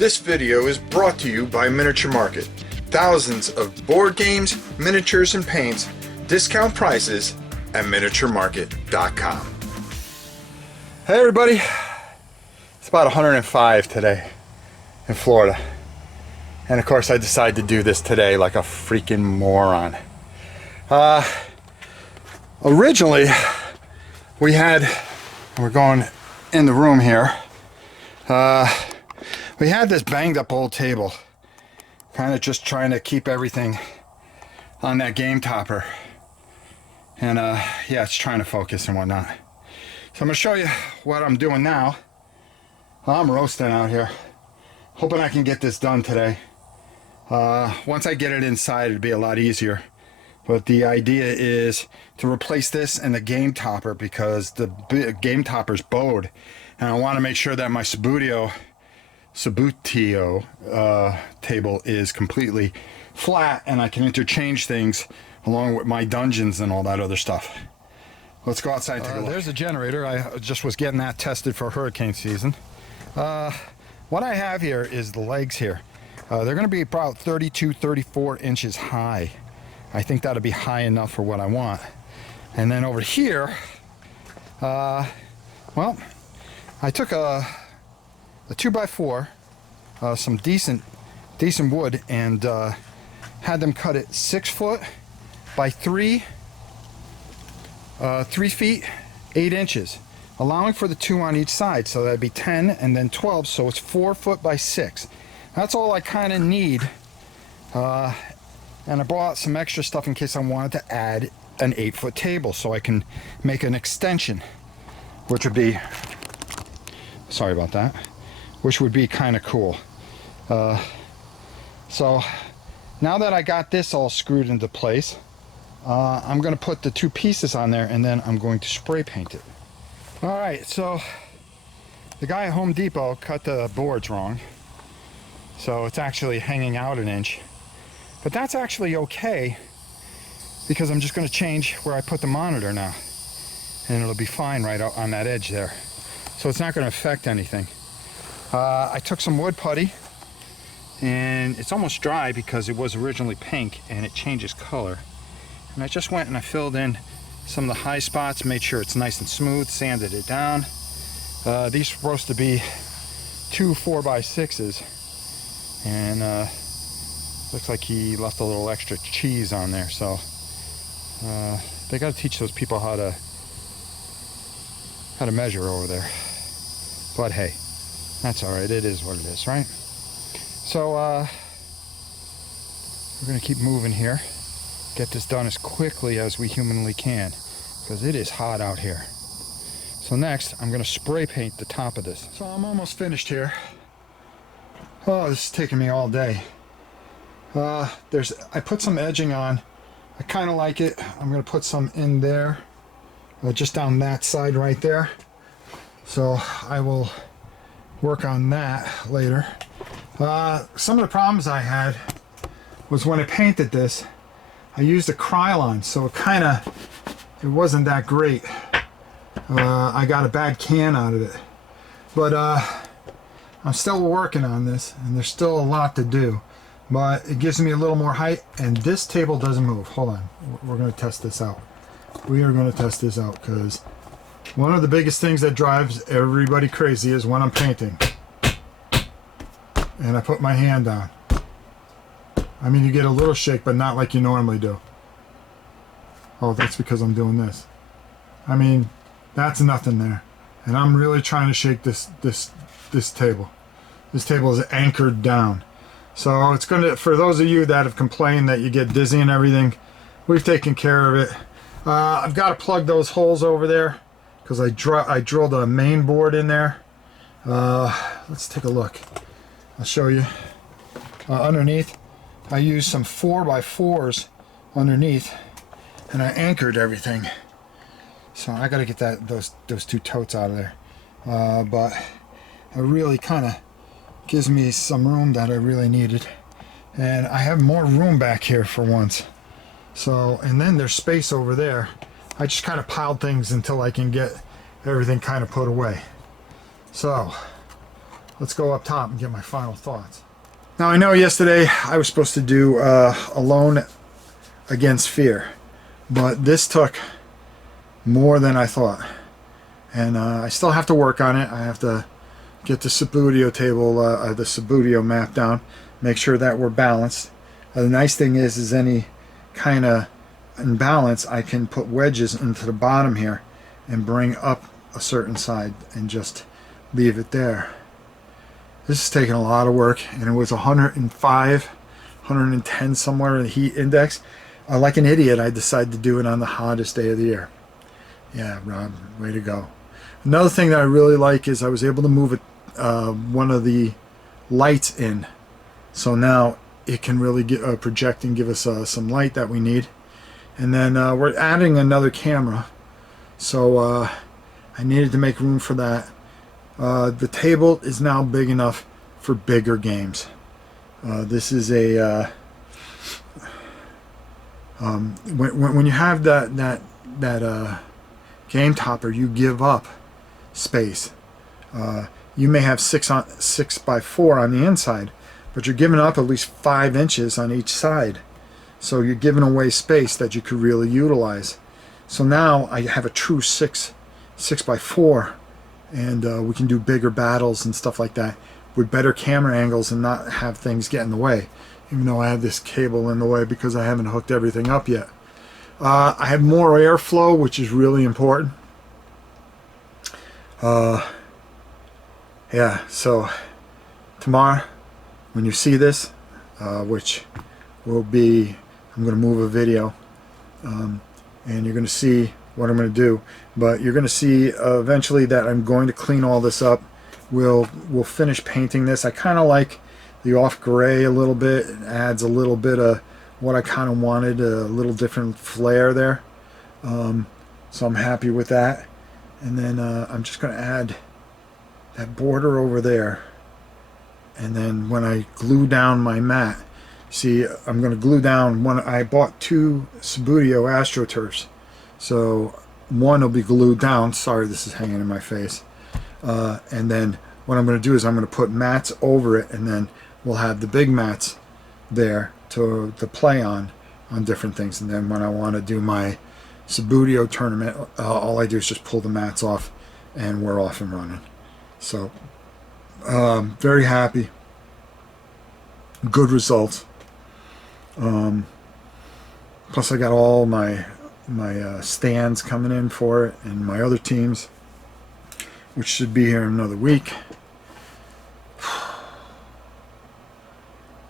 This video is brought to you by Miniature Market. Thousands of board games, miniatures, and paints, discount prices at miniaturemarket.com. Hey everybody, it's about 105 today in Florida. And of course I decided to do this today like a freaking moron. Originally, we're going in the room here. We had this banged up old table, kind of just trying to keep everything on that game topper. And yeah, it's trying to focus and whatnot. So I'm going to show you what I'm doing now. I'm roasting out here, hoping I can get this done today. Once I get it inside, it'll be a lot easier. But the idea is to replace this and the game topper because the game topper's bowed. And I want to make sure that my Subbuteo table is completely flat and I can interchange things along with my dungeons and all that other stuff. Let's go outside and take a look. There's a generator. I just was getting that tested for hurricane season. What I have here is the legs here. They're going to be about 32, 34 inches high. I think that'll be high enough for what I want. And then over here, well, I took a 2x4, some decent wood, and had them cut it 6 foot by 3 feet 8 inches, allowing for the 2 on each side. So that'd be 10 and then 12. So it's 4 foot by 6. That's all I kind of need. And I brought some extra stuff in case I wanted to add an 8-foot table, so I can make an extension, which would be, sorry about that, which would be kind of cool. So now that I got this all screwed into place, I'm going to put the 2 pieces on there and then I'm going to spray paint it. Alright, so the guy at Home Depot cut the boards wrong, so it's actually hanging out an inch. But that's actually okay because I'm just going to change where I put the monitor now, and it'll be fine right out on that edge there. So it's not going to affect anything. I took some wood putty, and it's almost dry because it was originally pink and it changes color. And I just went and I filled in some of the high spots, made sure it's nice and smooth, sanded it down. These are supposed to be 2 4x6s, and looks like he left a little extra cheese on there. So they got to teach those people how to measure over there. But hey, that's all right. It is what it is, right? So we're going to keep moving here. Get this done as quickly as we humanly can because it is hot out here. So next, I'm going to spray paint the top of this. So I'm almost finished here. Oh, this is taking me all day. I put some edging on. I kind of like it. I'm going to put some in there, just down that side right there. So I will work on that later. Some of the problems I had was when I painted this, I used a Krylon, so it wasn't that great. I got a bad can out of it. But I'm still working on this, and there's still a lot to do. But it gives me a little more height, and this table doesn't move. Hold on, we're going to test this out. We are going to test this out because one of the biggest things that drives everybody crazy is when I'm painting and I put my hand down. I mean, you get a little shake, but not like you normally do. Oh, that's because I'm doing this. I mean, that's nothing there, and I'm really trying to shake this table. This table is anchored down. So it's going to, for those of you that have complained that you get dizzy and everything, we've taken care of it. I've got to plug those holes over there because I drilled a main board in there. Let's take a look. I'll show you. Underneath, I used some 4x4s underneath, and I anchored everything. So I got to get those 2 totes out of there. But I really kind of gives me some room that I really needed, and I have more room back here for once. So, and then there's space over there. I just kind of piled things until I can get everything kind of put away. So let's go up top and get my final thoughts. Now I know yesterday I was supposed to do Alone Against Fear, but this took more than I thought. And I still have to work on it. I have to get the Subbuteo table, the Subbuteo map down, make sure that we're balanced. The nice thing is any kind of imbalance, I can put wedges into the bottom here and bring up a certain side and just leave it there. This is taking a lot of work, and it was 105, 110 somewhere in the heat index. Like an idiot, I decided to do it on the hottest day of the year. Yeah, Rob, way to go. Another thing that I really like is I was able to move it, one of the lights in. So now it can really project and give us some light that we need. And then we're adding another camera. So I needed to make room for that. The table is now big enough for bigger games. This is a when you have that game topper, you give up space. You may have 6 by 4 on the inside, but you're giving up at least 5 inches on each side. So you're giving away space that you could really utilize. So now I have a true 6 by 4. And we can do bigger battles and stuff like that with better camera angles and not have things get in the way, even though I have this cable in the way because I haven't hooked everything up yet. I have more airflow, which is really important. Yeah, so tomorrow when you see this, which will be, I'm going to move a video, and you're going to see what I'm going to do, but you're going to see eventually that I'm going to clean all this up. We'll finish painting this. I kind of like the off gray a little bit. It adds a little bit of what I kind of wanted, a little different flair there. So I'm happy with that. And then I'm just going to add that border over there. And then when I glue down my mat, see, I'm going to glue down one. I bought 2 Subbuteo AstroTurfs. So one will be glued down. Sorry, this is hanging in my face. And then what I'm going to do is I'm going to put mats over it, and then we'll have the big mats there to play on different things. And then when I want to do my Subbuteo tournament, all I do is just pull the mats off, and we're off and running. So very happy. Good results. Plus I got all my stands coming in for it, and my other teams, which should be here in another week.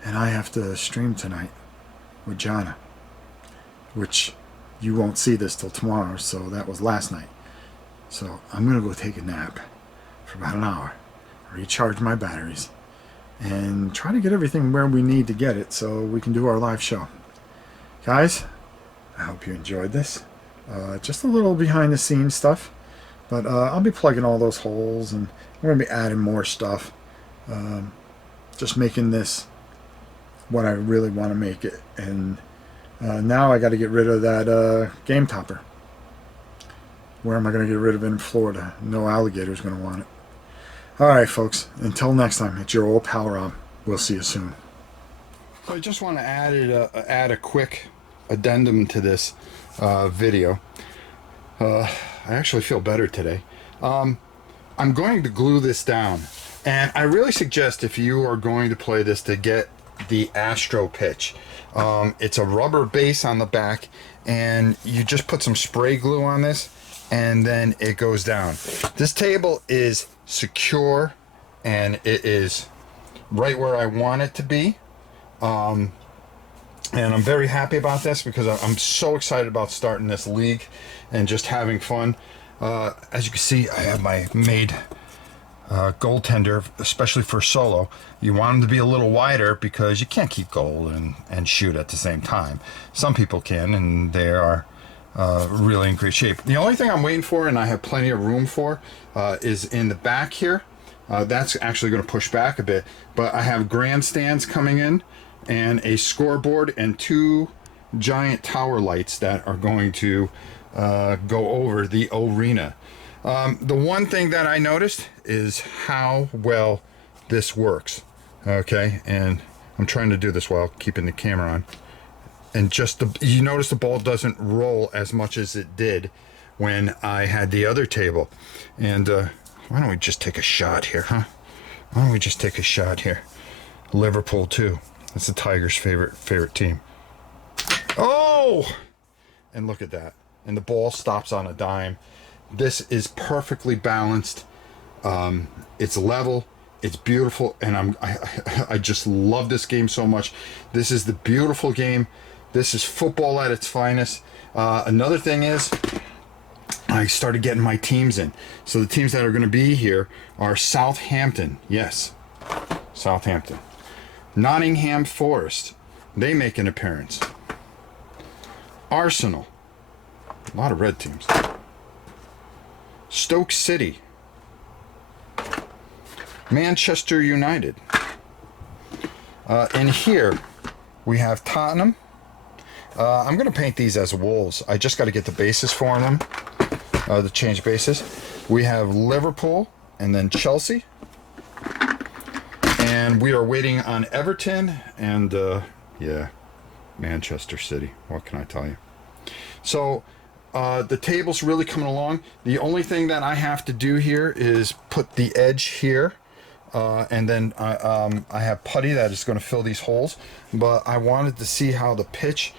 And I have to stream tonight with Jana, which you won't see this till tomorrow, so that was last night. So I'm gonna go take a nap for about an hour, recharge my batteries, and try to get everything where we need to get it so we can do our live show. Guys, I hope you enjoyed this. Just a little behind the scenes stuff, but I'll be plugging all those holes, and I'm going to be adding more stuff. Just making this what I really want to make it. And now I got to get rid of that game topper. Where am I going to get rid of it in Florida? No alligator's going to want it. Alright folks, until next time, it's your old pal Rob. We'll see you soon. So I just want to add a quick addendum to this video. I actually feel better today. I'm going to glue this down, and I really suggest, if you are going to play this, to get the Astro pitch. It's a rubber base on the back, and you just put some spray glue on this, and then it goes down. This table is secure, and it is right where I want it to be. And I'm very happy about this because I'm so excited about starting this league and just having fun. As you can see, I have my made goaltender, especially for solo. You want them to be a little wider because you can't keep goal and shoot at the same time. Some people can, and they are really in great shape. The only thing I'm waiting for, and I have plenty of room for, is in the back here. That's actually going to push back a bit, but I have grandstands coming in, and a scoreboard, and 2 giant tower lights that are going to go over the arena. The one thing that I noticed is how well this works. Okay, and I'm trying to do this while keeping the camera on. And just you notice the ball doesn't roll as much as it did when I had the other table. And why don't we just take a shot here, huh? Why don't we just take a shot here? Liverpool too. That's the Tigers' favorite team. Oh! And look at that. And the ball stops on a dime. This is perfectly balanced. It's level. It's beautiful, and I just love this game so much. This is the beautiful game. This is football at its finest. Another thing is, I started getting my teams in. So the teams that are going to be here are Southampton. Yes, Southampton. Nottingham Forest. They make an appearance. Arsenal. A lot of red teams. Stoke City. Manchester United. And here we have Tottenham. I'm going to paint these as wolves. I just got to get the bases for them, the change bases. We have Liverpool and then Chelsea. And we are waiting on Everton and, yeah, Manchester City. What can I tell you? So the table's really coming along. The only thing that I have to do here is put the edge here. And then I have putty that is going to fill these holes. But I wanted to see how the pitch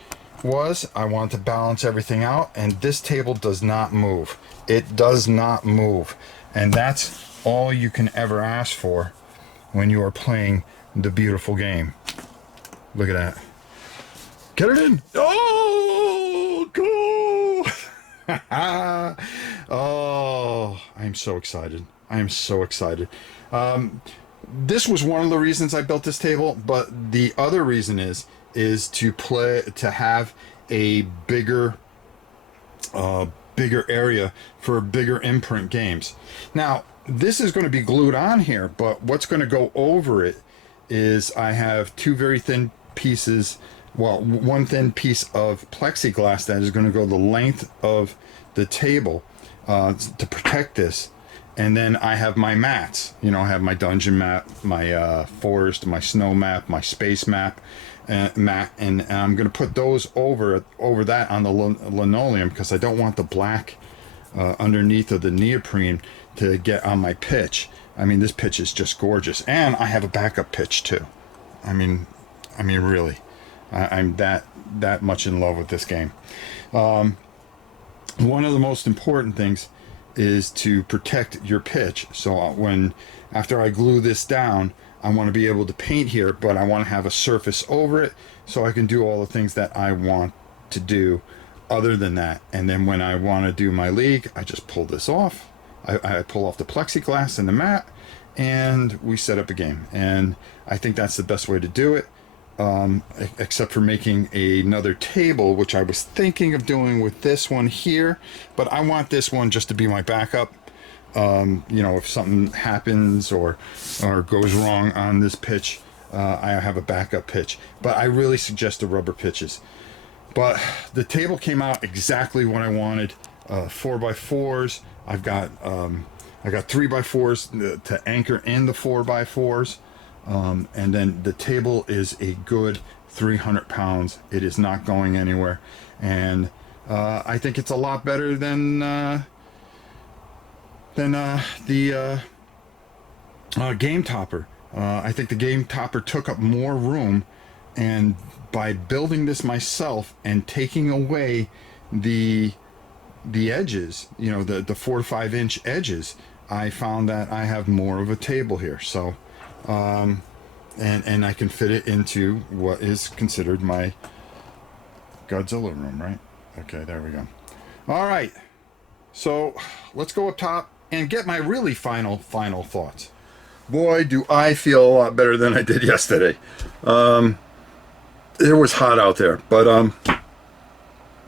was. I wanted to balance everything out. And this table does not move. It does not move. And that's all you can ever ask for when you are playing the beautiful game. Look at that. Get it in. Oh, cool. Oh, I'm so excited. I am so excited. This was one of the reasons I built this table, but the other reason is to have a bigger area for bigger imprint games. Now, this is going to be glued on here, but what's going to go over it is I have two very thin pieces, well, one thin piece of plexiglass that is going to go the length of the table to protect this. And then I have my mats. You know, I have my dungeon map, my forest, my snow map, my space map, and I'm going to put those over that on the linoleum because I don't want the black underneath of the neoprene to get on my pitch. I mean, this pitch is just gorgeous, and I have a backup pitch too. I mean, really, I'm that much in love with this game. One of the most important things is to protect your pitch. So after I glue this down, I want to be able to paint here, but I want to have a surface over it so I can do all the things that I want to do other than that. And then when I want to do my league, I just pull this off. I pull off the plexiglass and the mat, and we set up a game. And I think that's the best way to do it, except for making another table, which I was thinking of doing with this one here. But I want this one just to be my backup. You know, if something happens or goes wrong on this pitch, I have a backup pitch. But I really suggest the rubber pitches. But the table came out exactly what I wanted. 4x4s. I got 3x4s to anchor in the 4x4s. And then the table is a good 300 pounds. It is not going anywhere. And I think it's a lot better than the game topper. I think the game topper took up more room, and by building this myself and taking away the edges, you know, the 4 to 5 inch edges, I found that I have more of a table here. So and I can fit it into what is considered my Godzilla room, right? Okay, there we go. All right, so let's go up top and get my really final thoughts. Boy, do I feel a lot better than I did yesterday. It was hot out there, but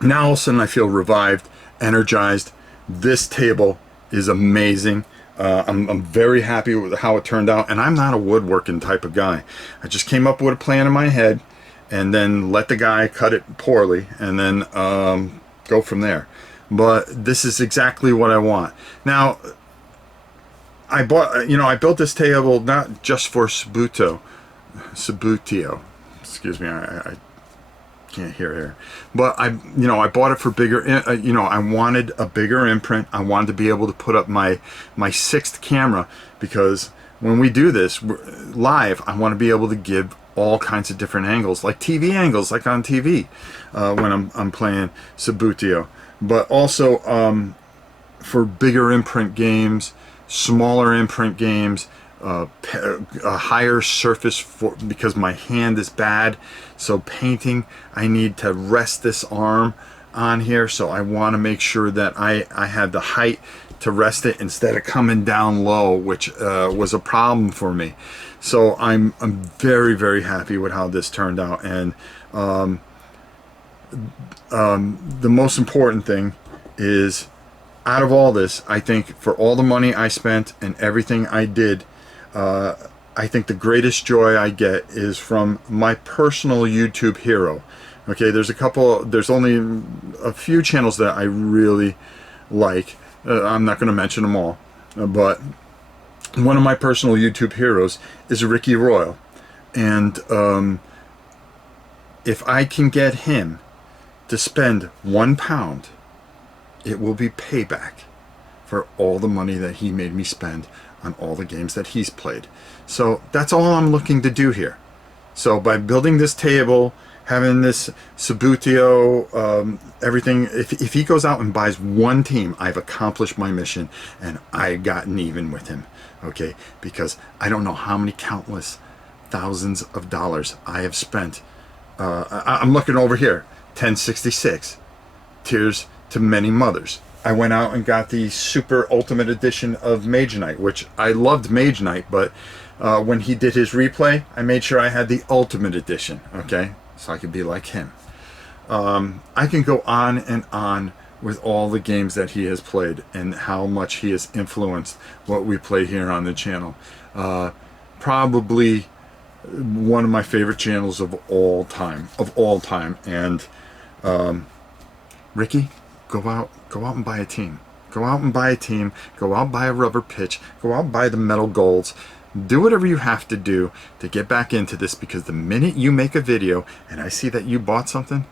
now all of a sudden I feel revived, energized. This table is amazing. I'm very happy with how it turned out, and I'm not a woodworking type of guy. I just came up with a plan in my head and then let the guy cut it poorly and then go from there. But this is exactly what I want. Now, I bought, you know, I built this table not just for Subbuteo. Excuse me, I can't hear here. But I bought it for bigger, you know, I wanted a bigger imprint. I wanted to be able to put up my 6th camera, because when we do this live, I want to be able to give all kinds of different angles, like TV angles, like on TV, when I'm playing Subbuteo. But also for bigger imprint games, smaller imprint games, a higher surface because my hand is bad. So painting, I need to rest this arm on here. So I want to make sure that I have the height to rest it instead of coming down low, which was a problem for me. So I'm very, very happy with how this turned out. And the most important thing is, out of all this, I think for all the money I spent and everything I did, I think the greatest joy I get is from my personal YouTube hero. Okay, there's only a few channels that I really like. I'm not going to mention them all, but one of my personal YouTube heroes is Ricky Royal. And if I can get him to spend £1, it will be payback for all the money that he made me spend on all the games that he's played. So that's all I'm looking to do here. So by building this table, having this Subbuteo, everything, if he goes out and buys one team, I've accomplished my mission and I've gotten even with him. Okay, because I don't know how many countless thousands of dollars I have spent. I'm looking over here, 1066, Tears to Many Mothers. I went out and got the super ultimate edition of Mage Knight, which I loved Mage Knight, but when he did his replay, I made sure I had the ultimate edition, okay, so I could be like him. I can go on and on with all the games that he has played and how much he has influenced what we play here on the channel. Probably one of my favorite channels of all time, and Ricky, go out and buy a team. Go out and buy a team. Go out and buy a rubber pitch. Go out and buy the metal golds. Do whatever you have to do to get back into this, because the minute you make a video and I see that you bought something,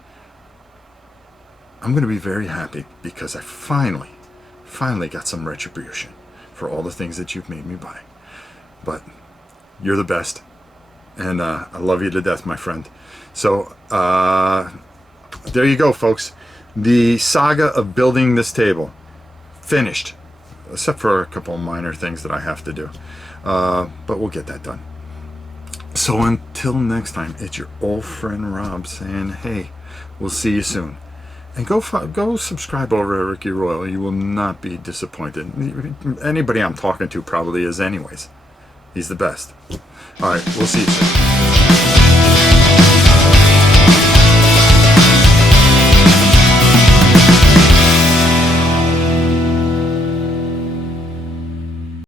I'm going to be very happy, because I finally got some retribution for all the things that you've made me buy. But you're the best, and I love you to death, my friend. So there you go, folks. The saga of building this table finished, except for a couple of minor things that I have to do, but we'll get that done. So until next time, it's your old friend Rob saying, hey, we'll see you soon. And go subscribe over at Ricky Royal. You will not be disappointed. Anybody I'm talking to probably is anyways. He's the best. All right, we'll see you soon.